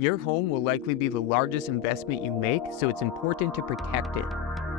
Your home will likely be the largest investment you make, so it's important to protect it.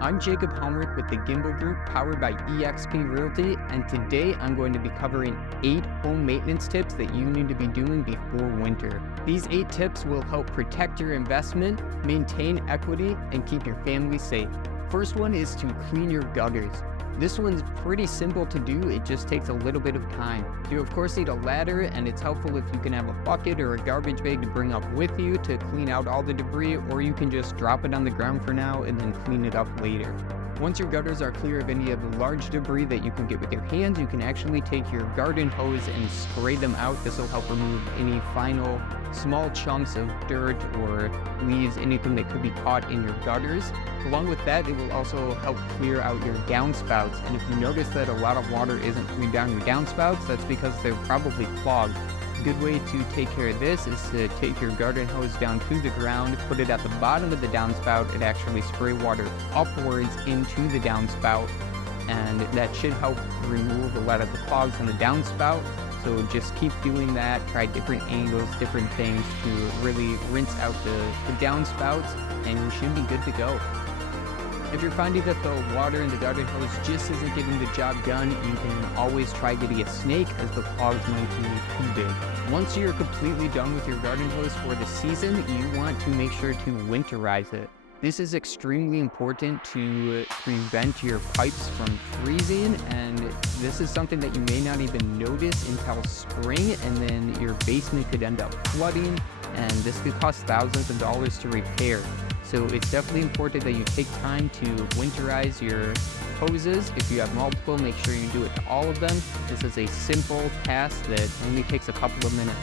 I'm Jacob.helmrick with the Gimbal Group, powered by eXp Realty, and today I'm going to be covering 8 home maintenance tips that you need to be doing before winter. These 8 tips will help protect your investment, maintain equity, and keep your family safe. First one is to clean your gutters. This one's pretty simple to do, it just takes a little bit of time. You of course need a ladder, and it's helpful if you can have a bucket or a garbage bag to bring up with you to clean out all the debris, or you can just drop it on the ground for now and then clean it up later. Once your gutters are clear of any of the large debris that you can get with your hands, you can actually take your garden hose and spray them out. This will help remove any final small chunks of dirt or leaves, anything that could be caught in your gutters. Along with that, it will also help clear out your downspouts. And if you notice that a lot of water isn't coming down your downspouts, that's because they're probably clogged. A good way to take care of this is to take your garden hose down to the ground, put it at the bottom of the downspout, and actually spray water upwards into the downspout, and that should help remove a lot of the clogs on the downspout. So just keep doing that, try different angles, different things to really rinse out the downspouts, and you should be good to go. If you're finding that the water in the garden hose just isn't getting the job done, you can always try getting a snake, as the clogs might be too big. Once you're completely done with your garden hose for the season, you want to make sure to winterize it. This is extremely important to prevent your pipes from freezing, and this is something that you may not even notice until spring, and then your basement could end up flooding, and this could cost thousands of dollars to repair. So it's definitely important that you take time to winterize your hoses. If you have multiple, make sure you do it to all of them. This is a simple task that only takes a couple of minutes.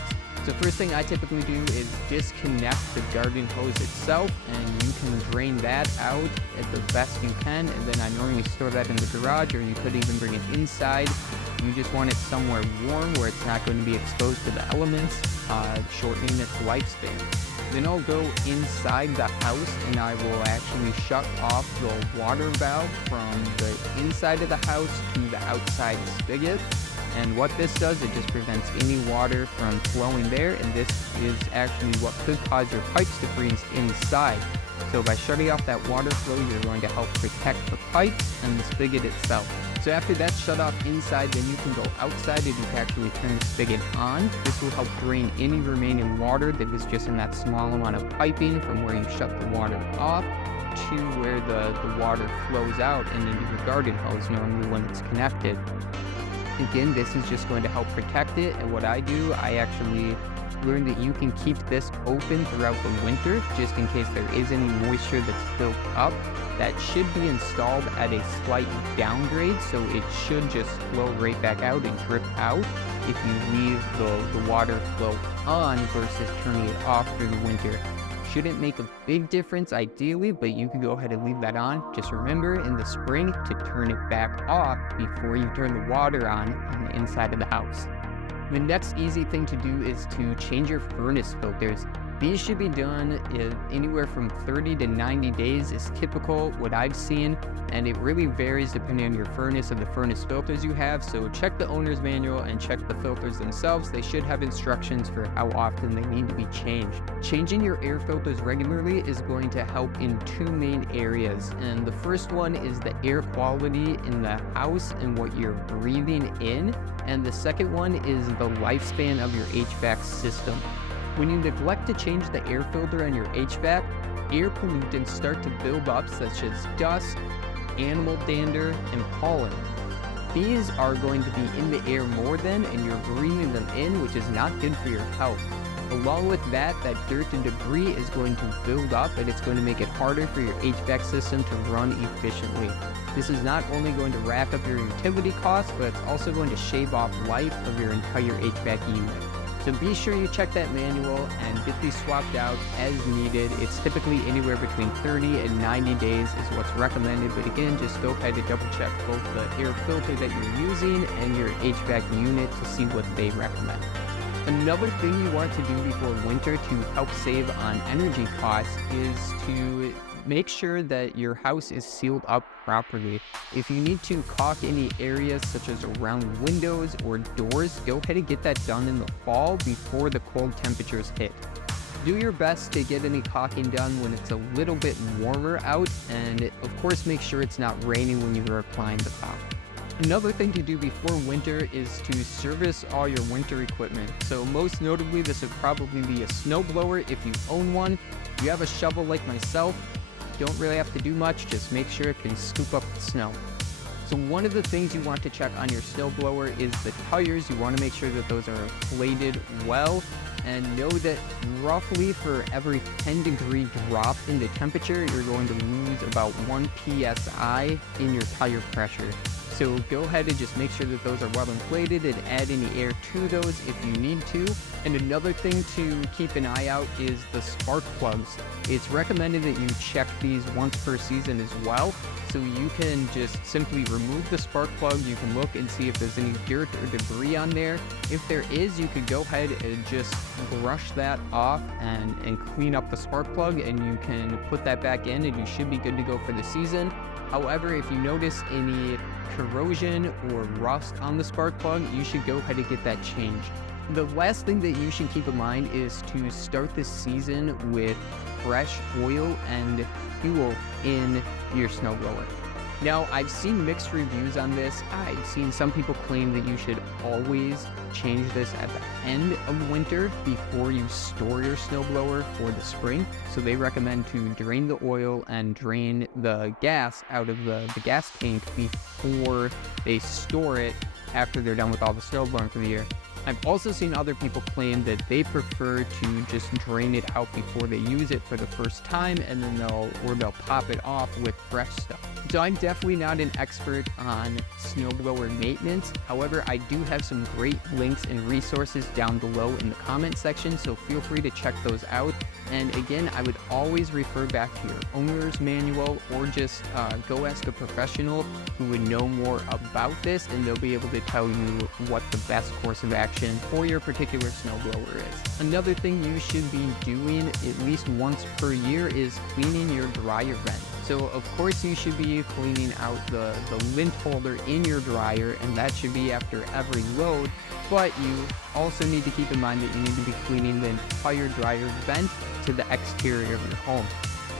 So first thing I typically do is disconnect the garden hose itself, and you can drain that out as the best you can, and then I normally store that in the garage, or you could even bring it inside. You just want it somewhere warm where it's not going to be exposed to the elements, shortening its lifespan. Then I'll go inside the house, and I will actually shut off the water valve from the inside of the house to the outside spigot. And what this does, it just prevents any water from flowing there, and this is actually what could cause your pipes to freeze inside. So by shutting off that water flow, you're going to help protect the pipes and the spigot itself. So after that's shut off inside, then you can go outside and you can actually turn the spigot on. This will help drain any remaining water that was just in that small amount of piping from where you shut the water off to where the water flows out and into your garden hose normally when it's connected. Again, this is just going to help protect it, and what I do, I actually learned that you can keep this open throughout the winter just in case there is any moisture that's built up. That should be installed at a slight downgrade, so it should just flow right back out and drip out if you leave the water flow on versus turning it off through the winter. Shouldn't make a big difference ideally, but you can go ahead and leave that on. Just remember in the spring to turn it back off before you turn the water on the inside of the house. The next easy thing to do is to change your furnace filters. These should be done anywhere from 30 to 90 days is typical, what I've seen, and it really varies depending on your furnace and the furnace filters you have. So check the owner's manual and check the filters themselves. They should have instructions for how often they need to be changed. Changing your air filters regularly is going to help in 2 main areas, and the first one is the air quality in the house and what you're breathing in, and the second one is the lifespan of your HVAC system. When you neglect to change the air filter on your HVAC, air pollutants start to build up, such as dust, animal dander, and pollen. These are going to be in the air more than, and you're breathing them in, which is not good for your health. Along with that dirt and debris is going to build up, and it's going to make it harder for your HVAC system to run efficiently. This is not only going to rack up your utility costs, but it's also going to shave off life of your entire HVAC unit. So be sure you check that manual and get these swapped out as needed. It's typically anywhere between 30 and 90 days is what's recommended, but again, just go ahead and double check both the air filter that you're using and your HVAC unit to see what they recommend. Another thing you want to do before winter to help save on energy costs is to make sure that your house is sealed up properly. If you need to caulk any areas such as around windows or doors, go ahead and get that done in the fall before the cold temperatures hit. Do your best to get any caulking done when it's a little bit warmer out, and of course make sure it's not raining when you are applying the caulk. Another thing to do before winter is to service all your winter equipment. So most notably, this would probably be a snowblower if you own one. If you have a shovel like myself, you don't really have to do much, just make sure it can scoop up the snow. So one of the things you want to check on your snowblower is the tires. You want to make sure that those are inflated well, and know that roughly for every 10-degree drop in the temperature, you're going to lose about 1 psi in your tire pressure. So go ahead and just make sure that those are well inflated and add any air to those if you need to. And another thing to keep an eye out is the spark plugs. It's recommended that you check these once per season as well. So you can just simply remove the spark plug. You can look and see if there's any dirt or debris on there. If there is, you could go ahead and just brush that off and clean up the spark plug, and you can put that back in and you should be good to go for the season. However, if you notice any corrosion or rust on the spark plug, you should go ahead and get that changed. The last thing that you should keep in mind is to start the season with fresh oil and fuel in your snowblower. Now, I've seen mixed reviews on this. I've seen some people claim that you should always change this at the end of winter before you store your snowblower for the spring. So they recommend to drain the oil and drain the gas out of the gas tank before they store it after they're done with all the snowblowing for the year. I've also seen other people claim that they prefer to just drain it out before they use it for the first time, and then they'll pop it off with fresh stuff. So I'm definitely not an expert on snowblower maintenance. However, I do have some great links and resources down below in the comment section, so feel free to check those out. And again, I would always refer back to your owner's manual, or just go ask a professional who would know more about this, and they'll be able to tell you what the best course of action for your particular snowblower is. Another thing you should be doing at least once per year is cleaning your dryer vent. So of course you should be cleaning out the lint holder in your dryer, and that should be after every load, but you also need to keep in mind that you need to be cleaning the entire dryer vent to the exterior of your home.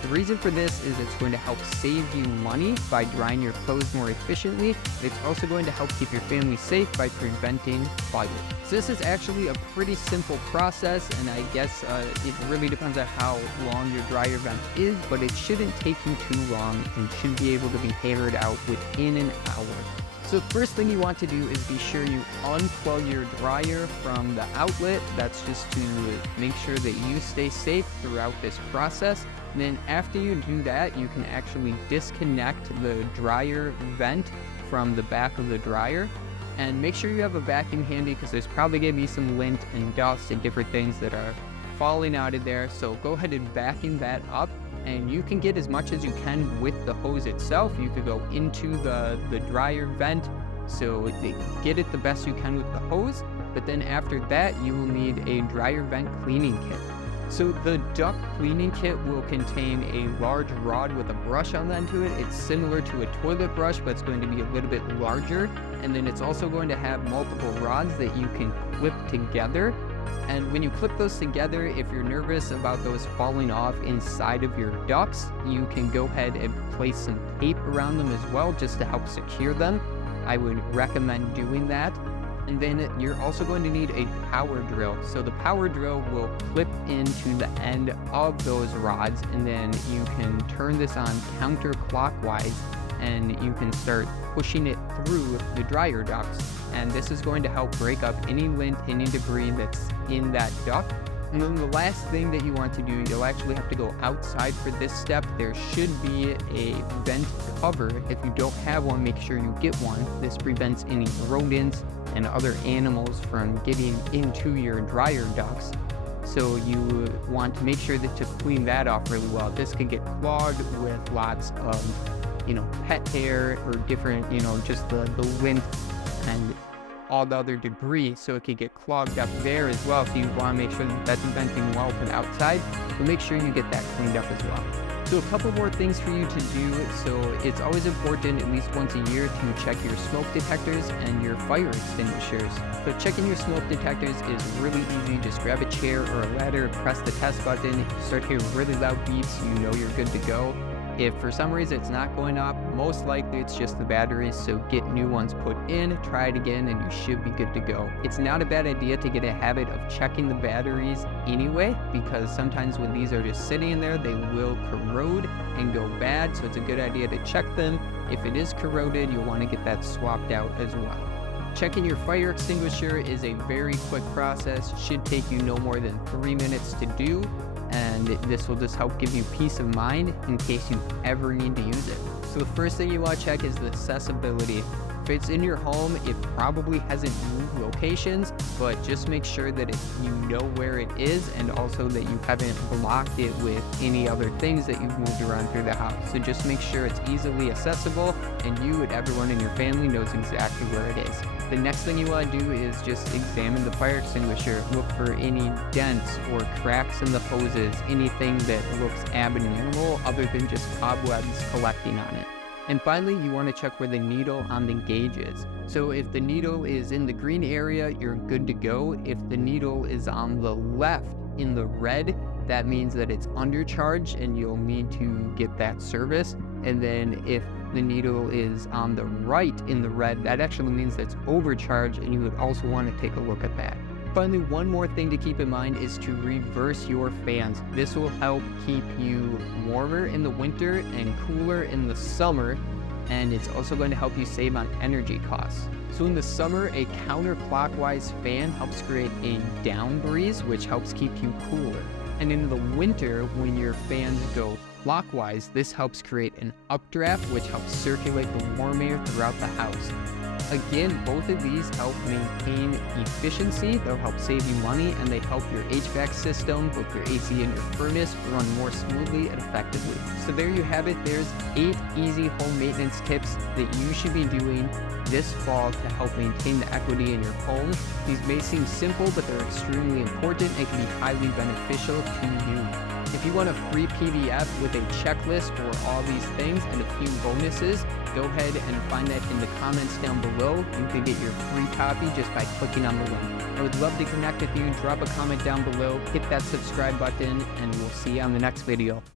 The reason for this is it's going to help save you money by drying your clothes more efficiently. It's also going to help keep your family safe by preventing fire. So this is actually a pretty simple process, and I guess it really depends on how long your dryer vent is, but it shouldn't take you too long and should be able to be hammered out within an hour. So first thing you want to do is be sure you unplug your dryer from the outlet. That's just to make sure that you stay safe throughout this process. And then after you do that, you can actually disconnect the dryer vent from the back of the dryer. And make sure you have a vacuum handy, because there's probably going to be some lint and dust and different things that are falling out of there. So go ahead and vacuum that up. And you can get as much as you can with the hose itself. You could go into the dryer vent, so get it the best you can with the hose. But then after that, you will need a dryer vent cleaning kit. So the duct cleaning kit will contain a large rod with a brush on the end to it. It's similar to a toilet brush, but it's going to be a little bit larger. And then it's also going to have multiple rods that you can clip together. And when you clip those together, if you're nervous about those falling off inside of your ducts, you can go ahead and place some tape around them as well, just to help secure them. I would recommend doing that. And then you're also going to need a power drill. So the power drill will clip into the end of those rods, and then you can turn this on counterclockwise, and you can start pushing it through the dryer ducts. And this is going to help break up any lint, any debris that's in that duct. And then the last thing that you want to do, you'll actually have to go outside for this step. There should be a vent cover. If you don't have one, make sure you get one. This prevents any rodents and other animals from getting into your dryer ducts. So you want to make sure that to clean that off really well. This can get clogged with lots of, pet hair or different, just the lint and all the other debris, so it could get clogged up there as well. So you want to make sure that that's venting well to the outside, but make sure you get that cleaned up as well. So a couple more things for you to do. So it's always important at least once a year to check your smoke detectors and your fire extinguishers. So checking your smoke detectors is really easy. Just grab a chair or a ladder, press the test button, start hearing really loud beeps, you know you're good to go. If for some reason it's not going off, most likely it's just the batteries, so get new ones put in, try it again, and you should be good to go. It's not a bad idea to get a habit of checking the batteries anyway, because sometimes when these are just sitting in there, they will corrode and go bad, so it's a good idea to check them. If it is corroded, you'll want to get that swapped out as well. Checking your fire extinguisher is a very quick process, should take you no more than 3 minutes to do, and this will just help give you peace of mind in case you ever need to use it. So the first thing you want to check is the accessibility. If it's in your home, it probably hasn't moved locations, but just make sure that you know where it is, and also that you haven't blocked it with any other things that you've moved around through the house. So just make sure it's easily accessible and you and everyone in your family knows exactly where it is. The next thing you want to do is just examine the fire extinguisher. Look for any dents or cracks in the hoses, anything that looks abnormal other than just cobwebs collecting on it. And finally, you want to check where the needle on the gauge is. So if the needle is in the green area, you're good to go. If the needle is on the left in the red, that means that it's undercharged and you'll need to get that serviced. And then if the needle is on the right in the red, that actually means that's overcharged, and you would also want to take a look at that. Finally, one more thing to keep in mind is to reverse your fans. This will help keep you warmer in the winter and cooler in the summer, and it's also going to help you save on energy costs. So in the summer, a counterclockwise fan helps create a down breeze, which helps keep you cooler. And in the winter, when your fans go clockwise, this helps create an updraft, which helps circulate the warm air throughout the house. Again, both of these help maintain efficiency, they'll help save you money, and they help your HVAC system, both your AC and your furnace, run more smoothly and effectively. So there you have it. There's 8 easy home maintenance tips that you should be doing this fall to help maintain the equity in your home. These may seem simple, but they're extremely important and can be highly beneficial to you. If you want a free PDF with a checklist for all these things and a few bonuses, go ahead and find that in the comments down below. You can get your free copy just by clicking on the link. I would love to connect with you. Drop a comment down below, hit that subscribe button, and we'll see you on the next video.